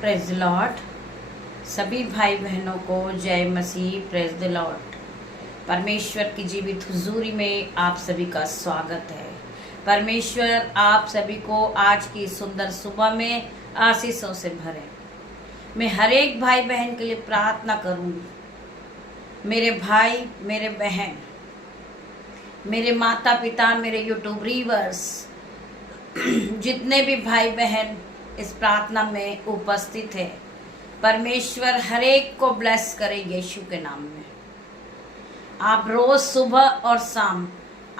Praise the Lord. सभी भाई बहनों को जय मसीह। Praise the Lord. परमेश्वर की जीवित हुजूरी में आप सभी का स्वागत है। परमेश्वर आप सभी को आज की सुंदर सुबह में आशीषों से भरे। मैं हर एक भाई बहन के लिए प्रार्थना करूंगी। मेरे भाई, मेरे बहन, मेरे माता पिता, मेरे यूट्यूब रीवर्स, जितने भी भाई बहन इस प्रार्थना में उपस्थित है, परमेश्वर हर एक को ब्लेस करे यीशु के नाम में। आप रोज सुबह और शाम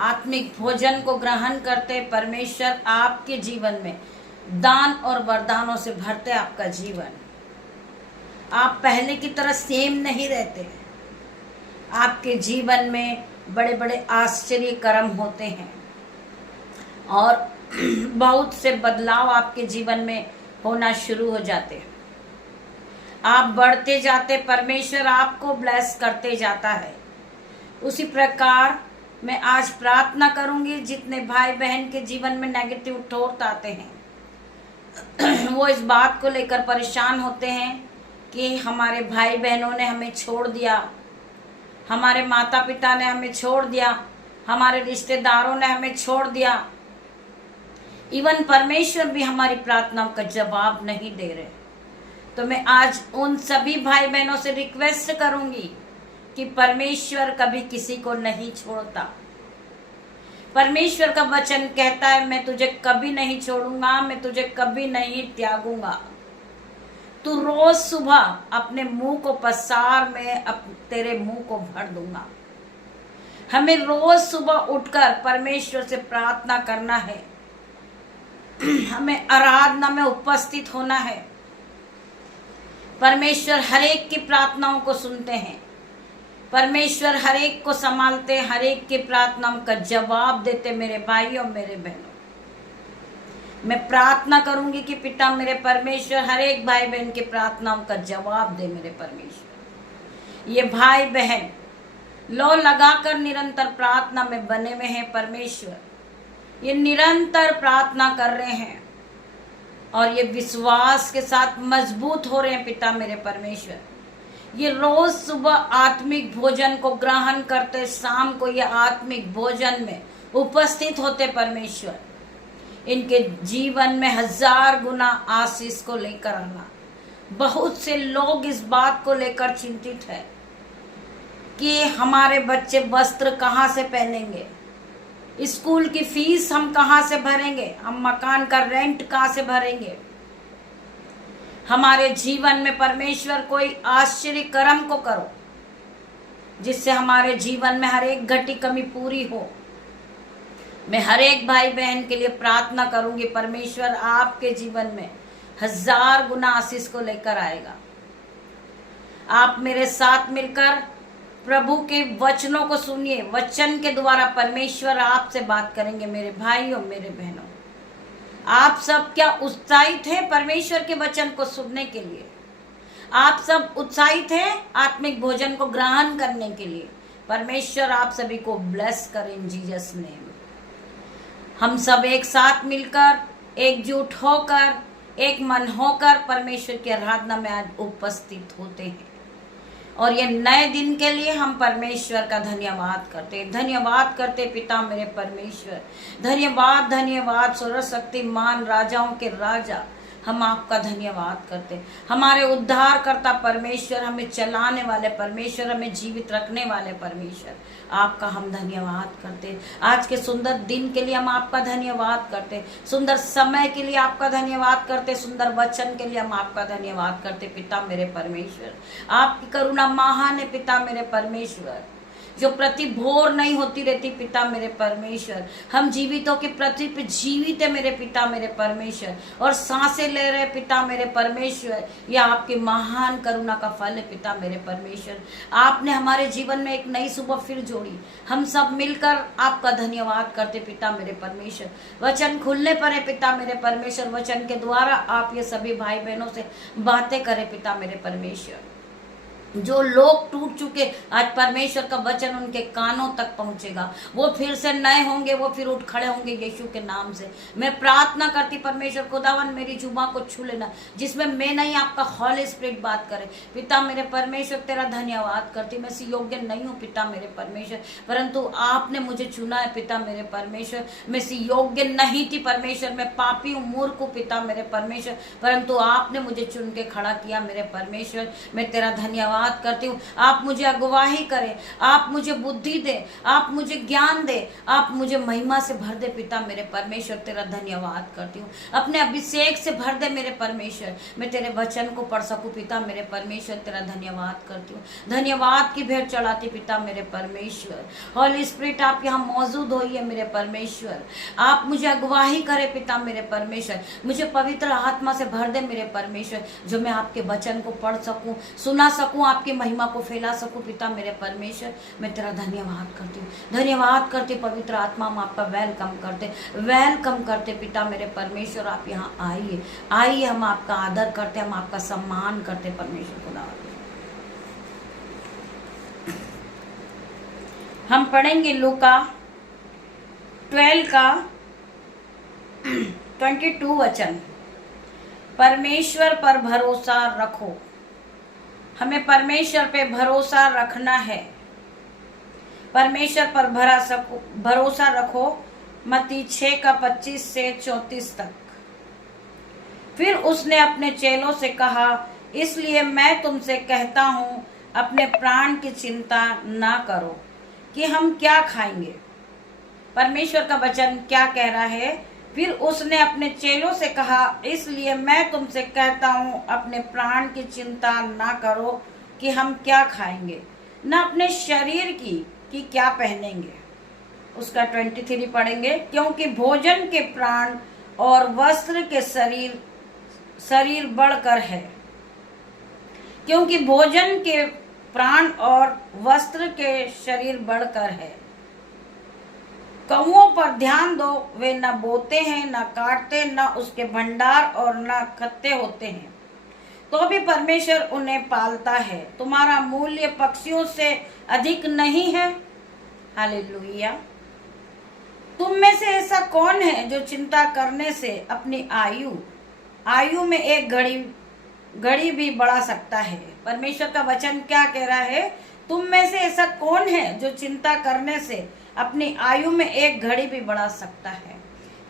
आत्मिक भोजन को ग्रहण करते, परमेश्वर आपके जीवन में दान और वरदानों से भरते आपका जीवन। आप पहले की तरह सेम नहीं रहते। आपके जीवन में बड़े बड़े आश्चर्य कर्म होते हैं और बहुत से बदलाव आपके जीवन में होना शुरू हो जाते हैं। आप बढ़ते जाते, परमेश्वर आपको ब्लेस करते जाता है। उसी प्रकार मैं आज प्रार्थना करूंगी, जितने भाई बहन के जीवन में नेगेटिव थॉट आते हैं, वो इस बात को लेकर परेशान होते हैं कि हमारे भाई बहनों ने हमें छोड़ दिया, हमारे माता पिता ने हमें छोड़ दिया, हमारे रिश्तेदारों ने हमें छोड़ दिया। इवन परमेश्वर भी हमारी प्रार्थनाओं का जवाब नहीं दे रहे। तो मैं आज उन सभी भाई बहनों से रिक्वेस्ट करूंगी कि परमेश्वर कभी किसी को नहीं छोड़ता। परमेश्वर का वचन कहता है, मैं तुझे कभी नहीं छोड़ूंगा, मैं तुझे कभी नहीं त्यागूंगा। तू रोज सुबह अपने मुंह को पसार, मैं तेरे मुंह को भर दूंगा। हमें रोज सुबह उठकर परमेश्वर से प्रार्थना करना है। हमें आराधना में उपस्थित होना है। परमेश्वर हर एक की प्रार्थनाओं को सुनते हैं। परमेश्वर हर एक को संभालते, हर एक की प्रार्थनाओं का जवाब देते। मेरे भाइयों, मेरे बहनों, मैं प्रार्थना करूंगी कि पिता मेरे परमेश्वर हर एक भाई बहन की प्रार्थनाओं का जवाब दे। मेरे परमेश्वर, ये भाई बहन लो लगाकर निरंतर प्रार्थना में बने हुए हैं। परमेश्वर, ये निरंतर प्रार्थना कर रहे हैं और ये विश्वास के साथ मजबूत हो रहे हैं। पिता मेरे परमेश्वर, ये रोज सुबह आत्मिक भोजन को ग्रहण करते, शाम को ये आत्मिक भोजन में उपस्थित होते। परमेश्वर, इनके जीवन में 1000 गुना आशीष को लेकर आना। बहुत से लोग इस बात को लेकर चिंतित है कि हमारे बच्चे वस्त्र कहाँ से पहनेंगे, स्कूल की फीस हम कहाँ से भरेंगे, हम मकान का रेंट कहाँ से भरेंगे। हमारे जीवन में परमेश्वर कोई आश्चर्य कर्म को करो, जिससे हमारे जीवन में हर एक घटी कमी पूरी हो। मैं हर एक भाई बहन के लिए प्रार्थना करूंगी, परमेश्वर आपके जीवन में 1000 गुना आशीष को लेकर आएगा। आप मेरे साथ मिलकर प्रभु के वचनों को सुनिए। वचन के द्वारा परमेश्वर आपसे बात करेंगे। मेरे भाइयों, मेरे बहनों, आप सब क्या उत्साहित हैं परमेश्वर के वचन को सुनने के लिए? आप सब उत्साहित हैं आत्मिक भोजन को ग्रहण करने के लिए? परमेश्वर आप सभी को ब्लेस करें इन जीसस नेम। हम सब एक साथ मिलकर, एकजुट होकर, एक मन होकर परमेश्वर की आराधना में आज उपस्थित होते हैं और ये नए दिन के लिए हम परमेश्वर का धन्यवाद करते, धन्यवाद करते। पिता मेरे परमेश्वर, धन्यवाद, धन्यवाद। सर्वशक्तिमान राजाओं के राजा, हम आपका धन्यवाद करते। हमारे उद्धारकर्ता परमेश्वर, हमें चलाने वाले परमेश्वर, हमें जीवित रखने वाले परमेश्वर, आपका हम धन्यवाद करते। आज के सुंदर दिन के लिए हम आपका धन्यवाद करते, सुंदर समय के लिए आपका धन्यवाद करते, सुंदर वचन के लिए हम आपका धन्यवाद करते। पिता मेरे परमेश्वर, आपकी करुणा महान है। पिता मेरे परमेश्वर, जो प्रति भोर नहीं होती रहती। पिता मेरे परमेश्वर, हम जीवितों की पृथ्वी पे जीवित है मेरे पिता मेरे परमेश्वर, और सांसें ले रहे पिता मेरे परमेश्वर। यह आपकी महान करुणा का फल है। पिता मेरे परमेश्वर, आपने हमारे जीवन में एक नई सुबह फिर जोड़ी। हम सब मिलकर आपका धन्यवाद करते। पिता मेरे परमेश्वर, वचन खुलने पर है। पिता मेरे परमेश्वर, वचन के द्वारा आप ये सभी भाई बहनों से बातें करें। पिता मेरे परमेश्वर, जो लोग टूट चुके, आज परमेश्वर का वचन उनके कानों तक पहुंचेगा, वो फिर से नए होंगे, वो फिर उठ खड़े होंगे यीशु के नाम से। मैं प्रार्थना करती परमेश्वर खुदावन मेरी जुबान को छू लेना, जिसमें मैं नहीं आपका हॉली स्पिरिट बात करे। पिता मेरे परमेश्वर तेरा धन्यवाद करती, मैं इसी योग्य नहीं हूँ पिता मेरे परमेश्वर, परंतु आपने मुझे चुना है पिता मेरे परमेश्वर। मैं इसी योग्य नहीं थी परमेश्वर, मैं पापी हूँ, मूर्ख हूँ पिता मेरे परमेश्वर, परंतु आपने मुझे चुन के खड़ा किया मेरे परमेश्वर। मैं तेरा धन्यवाद करती हूँ। आप मुझे अगुवाही करें, आप मुझे बुद्धि दे, आप मुझे ज्ञान दे, आप मुझे महिमा से भर दे पिता मेरे परमेश्वर, तेरा धन्यवाद करती हूँ। अपने अभिषेक से भर दे मेरे परमेश्वर, मैं तेरे वचन को पढ़ सकूं पिता मेरे परमेश्वर, तेरा धन्यवाद करती हूँ। धन्यवाद की भेंट चढ़ाती पिता मेरे परमेश्वर। हॉली स्पिरिट आप यहाँ मौजूद होइए मेरे परमेश्वर, आप मुझे अगुवाही करे पिता मेरे परमेश्वर, मुझे पवित्र आत्मा से भर दे मेरे परमेश्वर, जो मैं आपके वचन को पढ़ सकूं, सुना सकूं, आपकी महिमा को फैला सकूं पिता मेरे परमेश्वर। मैं तेरा धन्यवाद करती हूँ, धन्यवाद करते पवित्र आत्मा, हम आपका वेलकम करते पिता मेरे परमेश्वर। आप यहाँ आइए आइए, हम आपका आदर करते, हम आपका सम्मान करते परमेश्वर खुदा। हम पढ़ेंगे लूका 12 का 22 वचन। परमेश्वर पर भरोसा रखो, हमें परमेश्वर पे भरोसा रखना है। परमेश्वर पर भरोसा रखो। मत्ती 6 का 25 से 34 तक। फिर उसने अपने चेलों से कहा, इसलिए मैं तुमसे कहता हूँ, अपने प्राण की चिंता ना करो कि हम क्या खाएंगे। परमेश्वर का वचन क्या कह रहा है? फिर उसने अपने चेलों से कहा, इसलिए मैं तुमसे कहता हूँ, अपने प्राण की चिंता ना करो कि हम क्या खाएंगे, न अपने शरीर की कि क्या पहनेंगे। उसका 23 पढ़ेंगे। क्योंकि भोजन के प्राण और वस्त्र के शरीर बढ़कर है। क्योंकि भोजन के प्राण और वस्त्र के शरीर बढ़कर है। कौओं पर ध्यान दो, वे न बोते हैं, न काटते, न उसके भंडार और न खत्ते होते हैं, तो भी परमेश्वर उन्हें पालता है। तुम्हारा मूल्य पक्षियों से अधिक नहीं है? हालेलुया। तुम में से ऐसा कौन है जो चिंता करने से अपनी आयु में एक घड़ी भी बढ़ा सकता है? परमेश्वर का वचन क्या कह रहा है? तुम में से ऐसा कौन है जो चिंता करने से अपनी आयु में एक घड़ी भी बढ़ा सकता है?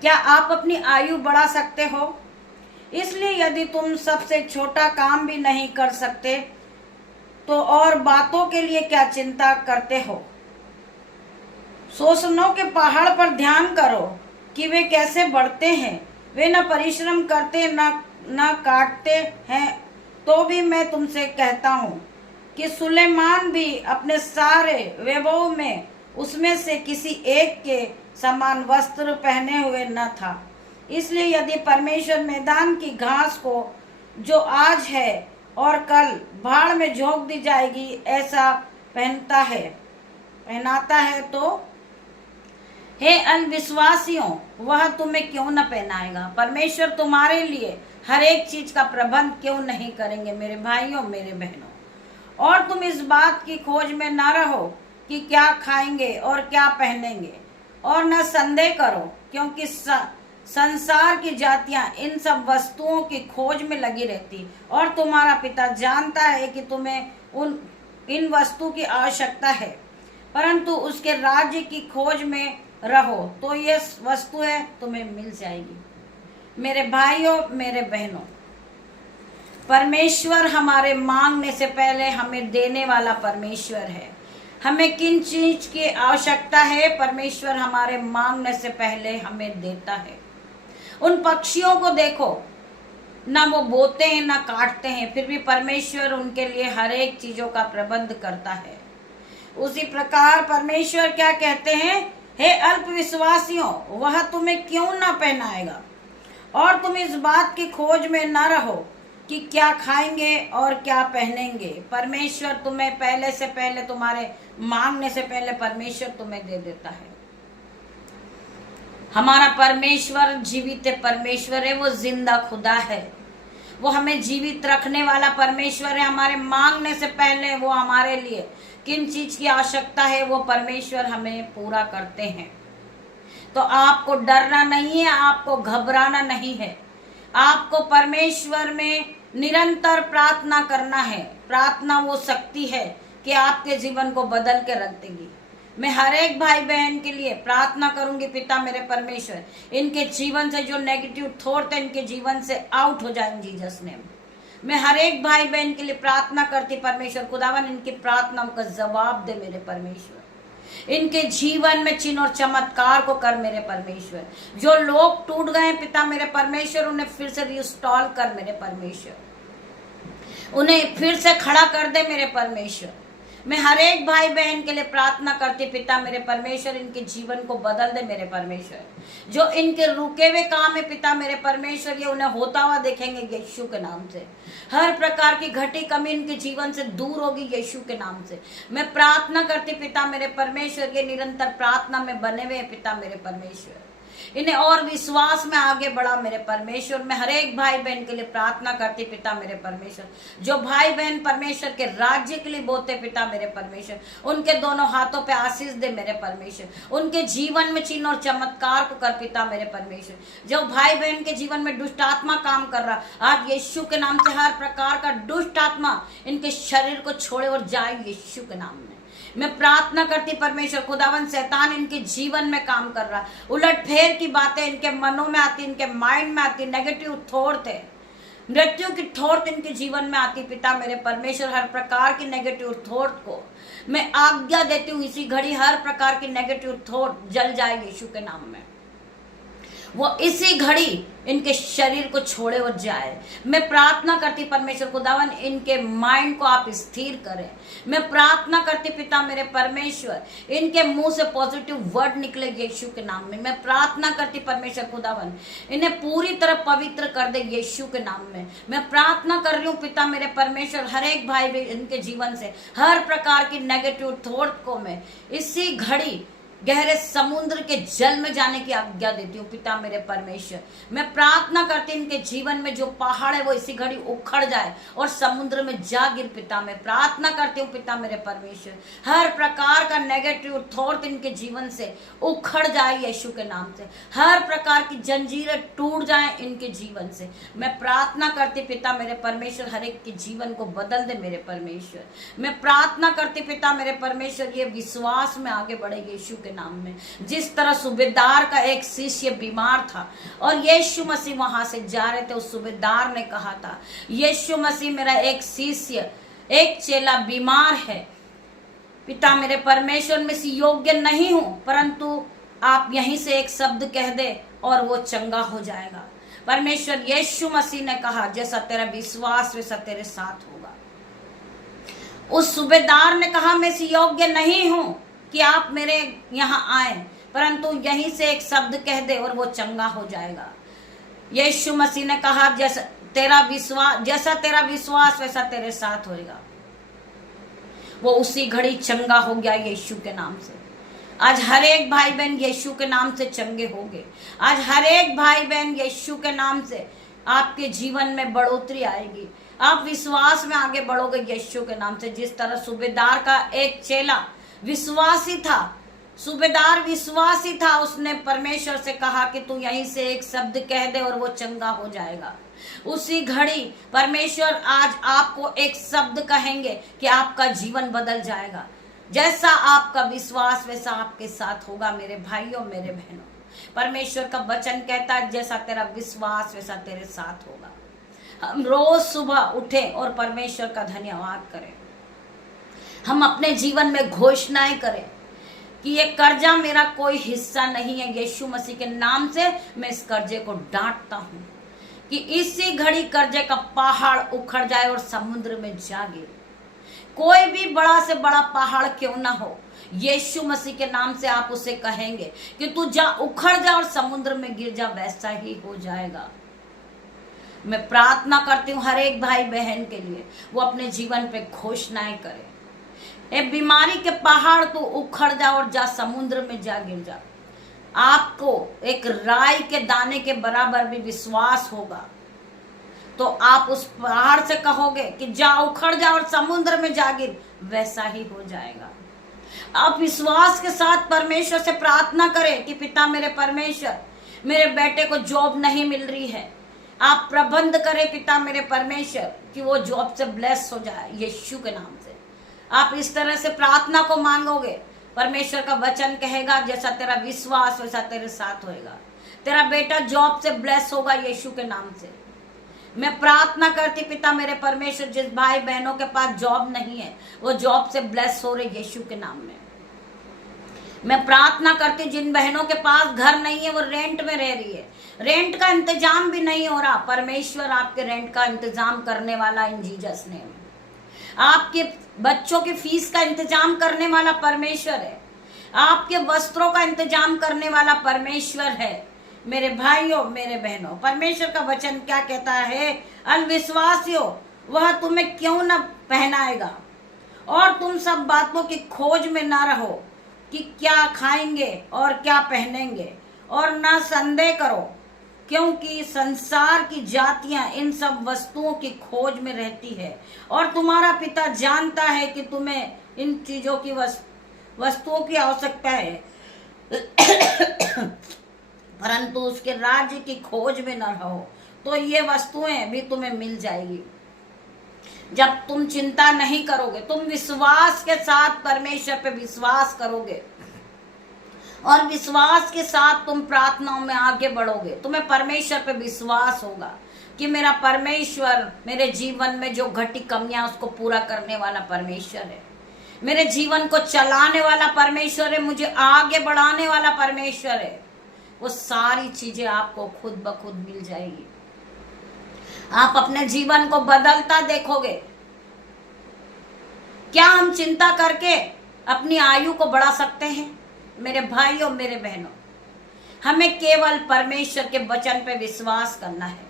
क्या आप अपनी आयु बढ़ा सकते हो? इसलिए यदि तुम सबसे छोटा काम भी नहीं कर सकते, तो और बातों के लिए क्या चिंता करते हो? सोसनों के पहाड़ पर ध्यान करो कि वे कैसे बढ़ते हैं। वे न परिश्रम करते न काटते हैं, तो भी मैं तुमसे कहता हूँ कि सुलेमान भी अपने सारे वैभव में उसमें से किसी एक के समान वस्त्र पहने हुए न था। इसलिए यदि परमेश्वर मैदान की घास को, जो आज है और कल भाड़ में झोंक दी जाएगी, ऐसा पहनाता है, तो हे अविश्वासियों, वह तुम्हें क्यों न पहनाएगा? परमेश्वर तुम्हारे लिए हर एक चीज का प्रबंध क्यों नहीं करेंगे मेरे भाइयों, मेरे बहनों? और तुम इस बात की खोज में न रहो कि क्या खाएंगे और क्या पहनेंगे, और न संदेह करो, क्योंकि संसार की जातियां इन सब वस्तुओं की खोज में लगी रहती, और तुम्हारा पिता जानता है कि तुम्हें इन वस्तु की आवश्यकता है। परंतु उसके राज्य की खोज में रहो, तो ये वस्तुएं तुम्हें मिल जाएगी। मेरे भाइयों, मेरे बहनों, परमेश्वर हमारे मांगने से पहले हमें देने वाला परमेश्वर है। हमें किन चीज की आवश्यकता है, परमेश्वर हमारे मांगने से पहले हमें देता है। उन पक्षियों को देखो, ना वो बोते हैं ना काटते हैं, फिर भी परमेश्वर उनके लिए हर एक चीजों का प्रबंध करता है। उसी प्रकार परमेश्वर क्या कहते हैं? हे अल्पविश्वासियों, वह तुम्हें क्यों ना पहनाएगा? और तुम इस बात की खोज में न रहो कि क्या खाएंगे और क्या पहनेंगे। परमेश्वर तुम्हें पहले से पहले, तुम्हारे मांगने से पहले परमेश्वर तुम्हें दे देता है। हमारा परमेश्वर जीवित परमेश्वर है, वो जिंदा खुदा है। वो हमें जीवित रखने वाला परमेश्वर है। हमारे मांगने से पहले वो हमारे लिए किन चीज की आवश्यकता है वो परमेश्वर हमें पूरा करते हैं। तो आपको डरना नहीं है, आपको घबराना नहीं है, आपको परमेश्वर में निरंतर प्रार्थना करना है। प्रार्थना वो शक्ति है कि आपके जीवन को बदल के रख देगी। मैं हर एक भाई बहन के लिए प्रार्थना करूंगी, पिता मेरे परमेश्वर इनके जीवन से जो नेगेटिव थॉट है इनके जीवन से आउट हो जाए जीसस नेम। मैं हर एक भाई बहन के लिए प्रार्थना करती, परमेश्वर खुदावन इनकी प्रार्थनाओं का जवाब दे मेरे परमेश्वर, इनके जीवन में चिन्ह और चमत्कार को कर मेरे परमेश्वर। जो लोग टूट गए पिता मेरे परमेश्वर उन्हें फिर से रिस्टॉल कर मेरे परमेश्वर, उन्हें फिर से खड़ा कर दे मेरे परमेश्वर। मैं हर एक भाई बहन के लिए प्रार्थना करती, पिता मेरे परमेश्वर इनके जीवन को बदल दे मेरे परमेश्वर। जो इनके रुके हुए काम है पिता मेरे परमेश्वर ये उन्हें होता हुआ देखेंगे यीशु के नाम से। हर प्रकार की घटी कमी इनके जीवन से दूर होगी यीशु के नाम से। मैं प्रार्थना करती पिता मेरे परमेश्वर, ये निरंतर प्रार्थना में बने हुए पिता मेरे परमेश्वर, इन्हें और विश्वास में आगे बढ़ा मेरे परमेश्वर। मैं हर एक भाई बहन के लिए प्रार्थना करती पिता मेरे परमेश्वर, जो भाई बहन परमेश्वर के राज्य के लिए बोते पिता मेरे परमेश्वर, उनके दोनों हाथों पे आशीष दे मेरे परमेश्वर, उनके जीवन में चिन्ह और चमत्कार को कर पिता मेरे परमेश्वर। जो भाई बहन के जीवन में दुष्ट आत्मा काम कर रहा, आज यीशु के नाम से हर प्रकार का दुष्ट आत्मा इनके शरीर को छोड़े और जाए यीशु के नाम में। मैं प्रार्थना करती परमेश्वर खुदावन शैतान इनके जीवन में काम कर रहा, उलट फेर की बातें इनके मनों में आती, इनके माइंड में आती, नेगेटिव थॉट है, मृत्यु की थॉट इनके जीवन में आती पिता मेरे परमेश्वर। हर प्रकार की नेगेटिव थॉट को मैं आज्ञा देती हूँ, इसी घड़ी हर प्रकार की नेगेटिव थॉट जल जाए यीशु के नाम में। वो इसी घड़ी इनके शरीर को छोड़े और जाए। मैं प्रार्थना करती परमेश्वर खुदावन इनके माइंड को आप स्थिर करें। मैं प्रार्थना करती पिता मेरे परमेश्वर इनके मुंह से पॉजिटिव वर्ड निकले यीशु के नाम में। मैं प्रार्थना करती परमेश्वर खुदावन इन्हें पूरी तरह पवित्र कर दे यीशु के नाम में। मैं प्रार्थना कर रही हूँ पिता मेरे परमेश्वर हर एक भाई इनके जीवन से हर प्रकार की नेगेटिव थॉट को मैं इसी घड़ी गहरे समुद्र के जल में जाने की आज्ञा देती हूँ पिता मेरे परमेश्वर। मैं प्रार्थना करती हूँ इनके जीवन में जो पहाड़ है वो इसी घड़ी उखड़ जाए और समुद्र में जा गिर पिता। मैं प्रार्थना करती हूँ पिता मेरे परमेश्वर हर प्रकार का नेगेटिव थॉट इनके जीवन से उखड़ जाए यीशु के नाम से। हर प्रकार की जंजीरें टूट जाए इनके जीवन से। मैं प्रार्थना करती पिता मेरे परमेश्वर हर एक के जीवन को बदल दे मेरे परमेश्वर। मैं प्रार्थना करती पिता मेरे परमेश्वर ये विश्वास में आगे बढ़े यीशु के नाम में। जिस तरह सूबेदार का एक शिष्य बीमार था और यीशु मसीह वहां से जा रहे थे, उस सूबेदार ने कहा था यीशु मसीह मेरा एक शिष्य एक चेला बीमार है पिता मेरे परमेश्वर, मैं इस योग्य नहीं हूं, परंतु आप यहीं से एक शब्द कह दे और वो चंगा हो जाएगा। परमेश्वर यीशु मसीह ने कहा जैसा तेरा विश्वास वैसा तेरे साथ होगा। उस सूबेदार ने कहा मैं इस योग्य नहीं हूं कि आप मेरे यहाँ आए, परंतु यहीं से एक शब्द कह दे और वो चंगा हो जाएगा। यीशु मसीह ने कहा जैसा तेरा विश्वास वैसा तेरे साथ होएगा। वो उसी घड़ी चंगा हो गया यीशु के नाम से। आज हर एक भाई बहन यीशु के नाम से चंगे होंगे। आज हर एक भाई बहन यीशु के नाम से आपके जीवन में बढ़ोतरी आएगी। आप विश्वास में आगे बढ़ोगे यीशु के नाम से। जिस तरह सूबेदार का एक चेला विश्वासी था, सूबेदार विश्वासी था, उसने परमेश्वर से कहा कि तू यहीं से एक शब्द कह दे और वो चंगा हो जाएगा। उसी घड़ी परमेश्वर आज आपको एक शब्द कहेंगे कि आपका जीवन बदल जाएगा। जैसा आपका विश्वास वैसा आपके साथ होगा मेरे भाइयों मेरे बहनों। परमेश्वर का वचन कहता है जैसा तेरा विश्वास वैसा तेरे साथ होगा। हम रोज सुबह उठे और परमेश्वर का धन्यवाद करें। हम अपने जीवन में घोषणाएं करें कि ये कर्जा मेरा कोई हिस्सा नहीं है। यीशु मसीह के नाम से मैं इस कर्जे को डांटता हूं कि इसी घड़ी कर्जे का पहाड़ उखड़ जाए और समुद्र में जा गिरे। कोई भी बड़ा से बड़ा पहाड़ क्यों ना हो, यीशु मसीह के नाम से आप उसे कहेंगे कि तू जा उखड़ जा और समुद्र में गिर जा, वैसा ही हो जाएगा। मैं प्रार्थना करती हूँ हर एक भाई बहन के लिए वो अपने जीवन पे घोषणाएं करे। ए बीमारी के पहाड़ तो उखड़ जा और जा समुद्र में जा गिर जा। आपको एक राई के दाने के बराबर भी विश्वास होगा। तो आप उस पहाड़ से कहोगे कि जा, उखड़ जा और समुद्र में जा गिर, वैसा ही हो जाएगा। आप विश्वास के साथ परमेश्वर से प्रार्थना करें कि पिता मेरे परमेश्वर, मेरे बेटे को जॉब नहीं मिल रही है, आप प्रबंध करें पिता मेरे परमेश्वर कि वो जॉब से ब्लेस हो जाए यीशु के नाम से। आप इस तरह से प्रार्थना को मांगोगे, परमेश्वर का वचन कहेगा जैसा तेरा विश्वास वैसा तेरे साथ होएगा। तेरा बेटा जॉब से ब्लेस होगा यीशु के नाम से। मैं प्रार्थना करती पिता मेरे परमेश्वर, जिस भाई बहनों के पास जॉब नहीं है वो जॉब से ब्लेस हो रहे यीशु के नाम में। मैं प्रार्थना करती जिन बहनों के पास घर नहीं है वो रेंट में रह रही है, रेंट का इंतजाम भी नहीं हो रहा, परमेश्वर आपके रेंट का इंतजाम करने वाला इन जीसस नेम। आपके बच्चों की फीस का इंतजाम करने वाला परमेश्वर है, आपके वस्त्रों का इंतजाम करने वाला परमेश्वर है। मेरे भाइयों मेरे बहनों, परमेश्वर का वचन क्या कहता है? अविश्वासियों, वह तुम्हें क्यों न पहनाएगा, और तुम सब बातों की खोज में न रहो कि क्या खाएंगे और क्या पहनेंगे, और न संदेह करो, क्योंकि संसार की जातियां इन सब वस्तुओं की खोज में रहती है, और तुम्हारा पिता जानता है कि तुम्हें इन चीजों की वस्तुओं की आवश्यकता है, परंतु उसके राज्य की खोज में न रहो तो ये वस्तुएं भी तुम्हें मिल जाएगी। जब तुम चिंता नहीं करोगे, तुम विश्वास के साथ परमेश्वर पे विश्वास करोगे और विश्वास के साथ तुम प्रार्थनाओं में आगे बढ़ोगे, तुम्हें परमेश्वर पे विश्वास होगा कि मेरा परमेश्वर मेरे जीवन में जो घटी कमियां उसको पूरा करने वाला परमेश्वर है, मेरे जीवन को चलाने वाला परमेश्वर है, मुझे आगे बढ़ाने वाला परमेश्वर है। वो सारी चीजें आपको खुद ब खुद मिल जाएगी। आप अपने जीवन को बदलता देखोगे। क्या हम चिंता करके अपनी आयु को बढ़ा सकते हैं? मेरे भाइयों मेरे बहनों, हमें केवल परमेश्वर के वचन पे विश्वास करना है।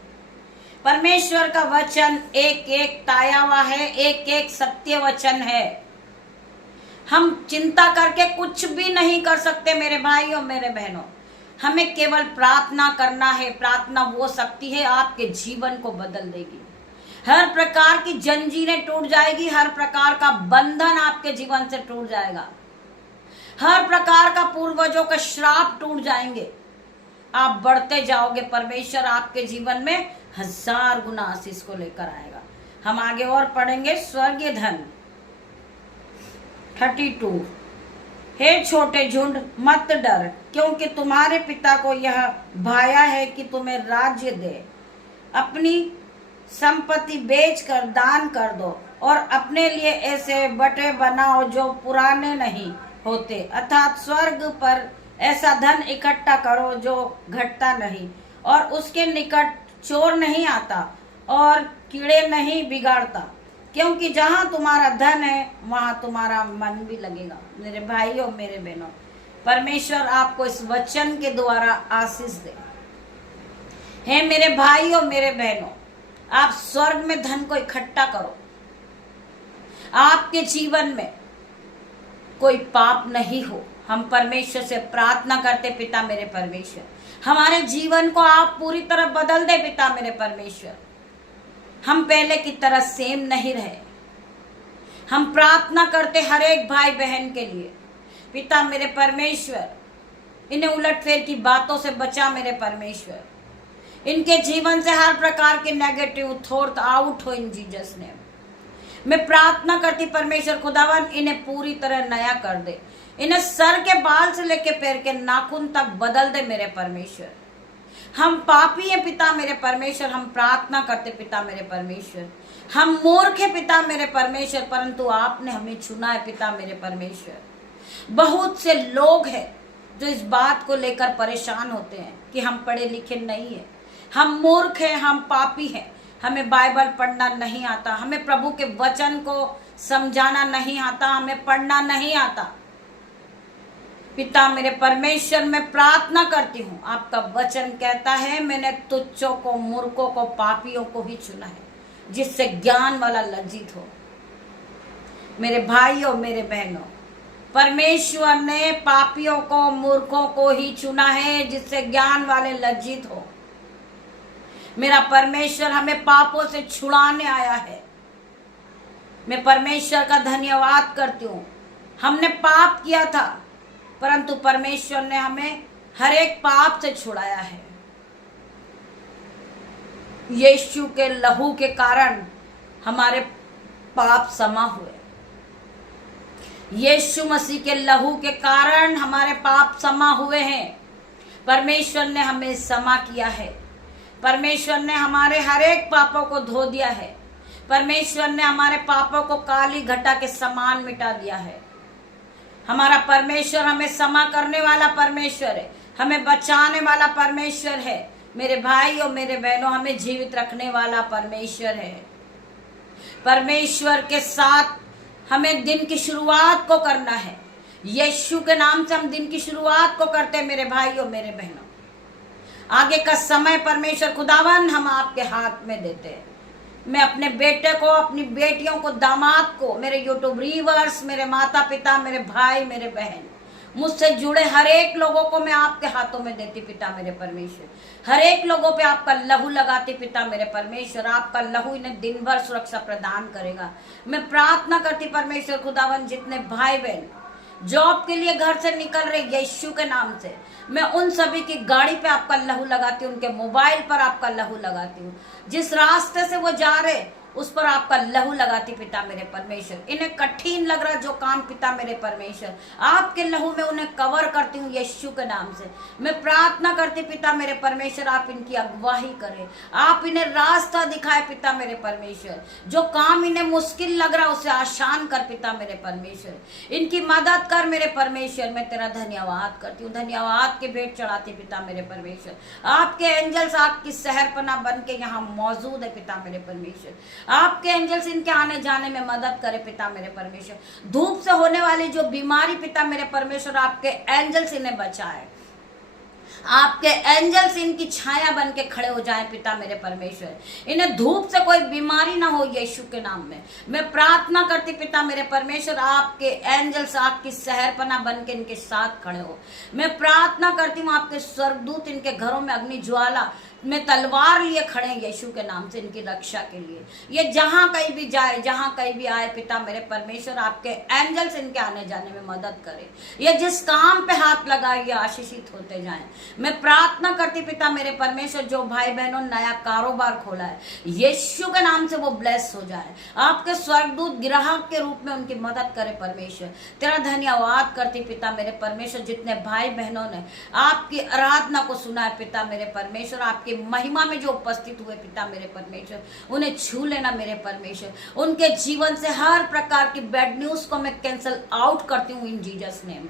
परमेश्वर का वचन एक एक ताया हुआ है, एक एक सत्य वचन है। हम चिंता करके कुछ भी नहीं कर सकते मेरे भाइयों मेरे बहनों। हमें केवल प्रार्थना करना है। प्रार्थना वो शक्ति है आपके जीवन को बदल देगी। हर प्रकार की जंजीरें टूट जाएगी, हर प्रकार का बंधन आपके जीवन से टूट जाएगा, हर प्रकार का पूर्वजों का श्राप टूट जाएंगे। आप बढ़ते जाओगे, परमेश्वर आपके जीवन में 1000 गुना आशीष को लेकर आएगा। हम आगे और पढ़ेंगे। स्वर्गीय धन 32। हे छोटे झुंड, मत डर, क्योंकि तुम्हारे पिता को यह भाया है कि तुम्हें राज्य दे। अपनी संपत्ति बेचकर दान कर दो और अपने लिए ऐसे बटे बनाओ जो पुराने नहीं होते, अर्थात स्वर्ग पर ऐसा धन इकट्ठा करो जो घटता नहीं और उसके निकट चोर नहीं आता और कीड़े नहीं बिगाड़ता, क्योंकि जहां तुम्हारा धन है वहां तुम्हारा मन भी लगेगा। मेरे भाइयों मेरे बहनों, परमेश्वर आपको इस वचन के द्वारा आशीष दे। हे मेरे भाइयों मेरे बहनों, आप स्वर्ग में धन को इकट्ठा करो। आपके जीवन में कोई पाप नहीं हो। हम परमेश्वर से प्रार्थना करते, पिता मेरे परमेश्वर, हमारे जीवन को आप पूरी तरह बदल दे। पिता मेरे परमेश्वर, हम पहले की तरह सेम नहीं रहे। हम प्रार्थना करते हर एक भाई बहन के लिए। पिता मेरे परमेश्वर, इन्हें उलटफेर की बातों से बचा मेरे परमेश्वर। इनके जीवन से हर प्रकार के नेगेटिव थॉट आउट हो इन जीसस नेम। मैं प्रार्थना करती परमेश्वर खुदावन, इन्हें पूरी तरह नया कर दे। इन्हें सर के बाल से लेके पैर के नाखून तक बदल दे मेरे परमेश्वर। हम पापी हैं पिता मेरे परमेश्वर, हम प्रार्थना करते पिता मेरे परमेश्वर। हम मूर्ख हैं पिता मेरे परमेश्वर, परंतु आपने हमें चुना है पिता मेरे परमेश्वर। बहुत से लोग हैं जो इस बात को लेकर परेशान होते हैं कि हम पढ़े लिखे नहीं है, हम मूर्ख हैं, हम पापी हैं, हमें बाइबल पढ़ना नहीं आता, हमें प्रभु के वचन को समझाना नहीं आता, हमें पढ़ना नहीं आता। पिता मेरे परमेश्वर, मैं प्रार्थना करती हूँ, आपका वचन कहता है मैंने तुच्छों को, मूर्खों को, पापियों को ही चुना है, जिससे ज्ञान वाला लज्जित हो। मेरे भाइयों मेरे बहनों, परमेश्वर ने पापियों को, मूर्खों को ही चुना है, जिससे ज्ञान वाले लज्जित हो। मेरा परमेश्वर हमें पापों से छुड़ाने आया है। मैं परमेश्वर का धन्यवाद करती हूँ। हमने पाप किया था, परंतु परमेश्वर ने हमें हर एक पाप से छुड़ाया है। यीशु के लहू के कारण हमारे पाप क्षमा हुए। यीशु मसीह के लहू के कारण हमारे पाप क्षमा हुए हैं। परमेश्वर ने हमें क्षमा किया है। परमेश्वर ने हमारे हर एक पापों को धो दिया है। परमेश्वर ने हमारे पापों को काली घटा के समान मिटा दिया है। हमारा परमेश्वर हमें क्षमा करने वाला परमेश्वर है, हमें बचाने वाला परमेश्वर है। मेरे भाई और मेरे बहनों, हमें जीवित रखने वाला परमेश्वर है। परमेश्वर के साथ हमें दिन की शुरुआत को करना है। यीशु के नाम से हम दिन की शुरुआत को करते हैं मेरे भाई और मेरे बहनों। आगे का समय परमेश्वर खुदावन हम आपके हाथ में देते हैं। मैं अपने बेटे को, अपनी बेटियों को, दामाद को, मेरे यूट्यूब व्यूअर्स, मेरे माता पिता, मेरे भाई, मेरे बहन, मुझसे जुड़े हर एक लोगों को मैं आपके हाथों में देती पिता मेरे परमेश्वर। हर एक लोगों पे आपका लहू लगाती पिता मेरे परमेश्वर। आपका लहू इन्हें दिन भर सुरक्षा प्रदान करेगा। मैं प्रार्थना करती परमेश्वर खुदावन, जितने भाई बहन जॉब के लिए घर से निकल रहे यीशु के नाम से, मैं उन सभी की गाड़ी पे आपका लहू लगाती हूँ, उनके मोबाइल पर आपका लहू लगाती हूँ। जिस रास्ते से वो जा रहे उस पर आपका लहू लगाती पिता मेरे परमेश्वर। इन्हें कठिन लग रहा जो काम पिता मेरे परमेश्वर, आपके लहू में उन्हें कवर करती हूँ यीशु के नाम से। मैं प्रार्थना करती पिता मेरे परमेश्वर, आप इनकी अगुवाही करें, आप इन्हें रास्ता दिखाए पिता मेरे परमेश्वर। जो काम इन्हें मुश्किल लग रहा उसे आसान कर पिता मेरे परमेश्वर। इनकी मदद कर मेरे परमेश्वर। मैं तेरा धन्यवाद करती हूँ, धन्यवाद के भेंट चढ़ाती पिता मेरे परमेश्वर। आपके एंजल्स आपकी शहरपनाह बन के यहाँ मौजूद है पिता मेरे परमेश्वर। आपके एंजल्स इनके आने जाने में मदद करे पिता मेरे परमेश्वर। धूप से होने वाली जो बीमारी पिता मेरे परमेश्वर, आपके एंजल्स इन्हें बचाए। आपके एंजल्स इनकी छाया बन के खड़े हो जाएं पिता मेरे परमेश्वर। इन्हें धूप से कोई बीमारी ना हो यीशु के नाम में। मैं प्रार्थना करती पिता मेरे परमेश्वर, आपके एंजल्स आपकी शहरपनाह बन के इनके साथ खड़े हो। मैं प्रार्थना करती हूँ आपके स्वर्गदूत इनके घरों में अग्नि ज्वाला में तलवार लिए खड़े हैं यीशु के नाम से, इनकी रक्षा के लिए। ये जहां कहीं भी जाए, जहां कहीं भी आए पिता मेरे परमेश्वर, आपके एंजल्स इनके आने जाने में मदद करे। ये जिस काम पे हाथ लगाए ये आशीषित होते जाएं। मैं प्रार्थना करती पिता मेरे परमेश्वर, जो भाई बहनों नया कारोबार खोला है यीशु के नाम से वो ब्लेस हो जाए। आपके स्वर्गदूत ग्राहक के रूप में उनकी मदद करे परमेश्वर। तेरा धन्यवाद करती पिता मेरे परमेश्वर, जितने भाई बहनों ने आपकी आराधना को सुना है पिता मेरे परमेश्वर, आपकी महिमा में जो उपस्थित हुए पिता मेरे परमेश्वर, उन्हें छू लेना मेरे परमेश्वर। उनके जीवन से हर प्रकार की बैड न्यूज को मैं कैंसल आउट करती हूँ इन जीसस नेम।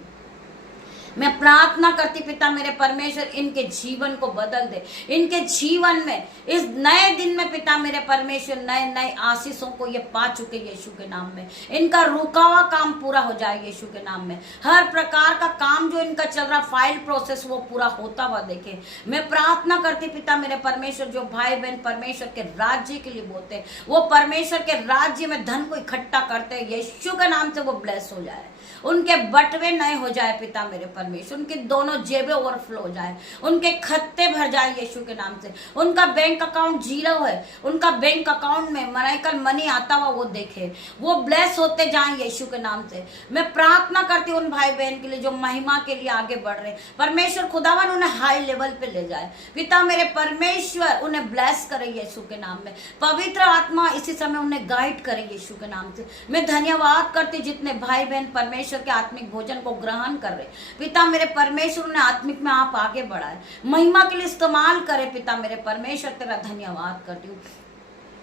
मैं प्रार्थना करती पिता मेरे परमेश्वर, इनके जीवन को बदल दे। इनके जीवन में इस नए दिन में पिता मेरे परमेश्वर नए नए आशीषों को ये पा चुके यीशु के नाम में। इनका रुका हुआ काम पूरा हो जाए यीशु के नाम में। हर प्रकार का काम जो इनका चल रहा फाइल प्रोसेस वो पूरा होता हुआ देखे। मैं प्रार्थना करती पिता मेरे परमेश्वर, जो भाई बहन परमेश्वर के राज्य के लिए बोलते वो परमेश्वर के राज्य में धन को इकट्ठा करते यीशु के नाम से वो ब्लेस हो जाए। उनके बटवे नए हो जाए पिता मेरे परमेश्वर। उनकी दोनों जेबें ओवरफ्लो हो जाए, उनके खत्ते भर जाए यीशु के नाम से। उनका बैंक अकाउंट जीरो है, उनका बैंक अकाउंट में मराइकल मनी आता हुआ वो देखे, वो ब्लेस होते जाए यीशु के नाम से। मैं प्रार्थना करती हूँ उन भाई बहन के लिए जो महिमा के लिए आगे बढ़ रहे। परमेश्वर खुदावन उन्हें हाई लेवल पे ले जाए पिता मेरे परमेश्वर। उन्हें ब्लेस करे यीशु के नाम में। पवित्र आत्मा इसी समय उन्हें गाइड करे यीशु के नाम से। मैं धन्यवाद करती जितने भाई बहन परमेश्वर के आत्मिक भोजन को ग्रहण कर रहे पिता मेरे परमेश्वर, उन्हें आत्मिक में आप आगे बढ़ाए, महिमा के लिए इस्तेमाल करे पिता मेरे परमेश्वर। तेरा धन्यवाद करती हूँ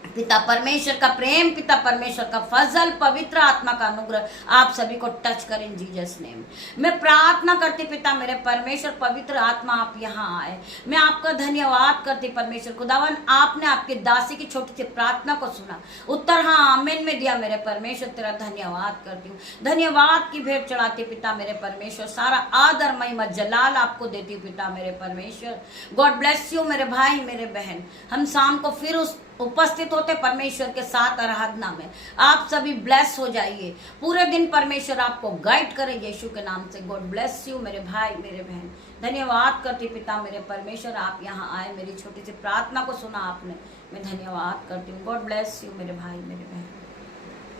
पिता परमेश्वर का प्रेम, पिता परमेश्वर का फजल, पवित्र आत्मा का अनुग्रह आप सभी को टच करें इन जीसस नेम। मैं प्रार्थना करती पिता मेरे परमेश्वर, पवित्र आत्मा आप यहाँ आए। मैं आपका धन्यवाद करती परमेश्वर खुदावन, आपने आपकी दासी की छोटी सी प्रार्थना को सुना, उत्तर हाँ आमीन में दिया मेरे परमेश्वर। तेरा धन्यवाद करती हूँ, धन्यवाद की भेंट चढ़ाती पिता मेरे परमेश्वर। सारा आदर महिमा जलाल आपको देती हूँ पिता मेरे परमेश्वर। गॉड ब्लेस यू मेरे भाई मेरे बहन। हम शाम को फिर उस उपस्थित होते होते परमेश्वर के साथ आराधना में। आप सभी ब्लेस हो जाइए, पूरे दिन परमेश्वर आपको गाइड करे यीशु के नाम से। गॉड ब्लेस यू मेरे भाई मेरे बहन। धन्यवाद करती पिता मेरे परमेश्वर, आप यहाँ आए, मेरी छोटी सी प्रार्थना को सुना आपने, मैं धन्यवाद करती हूँ। गॉड ब्लेस यू मेरे भाई मेरे बहन।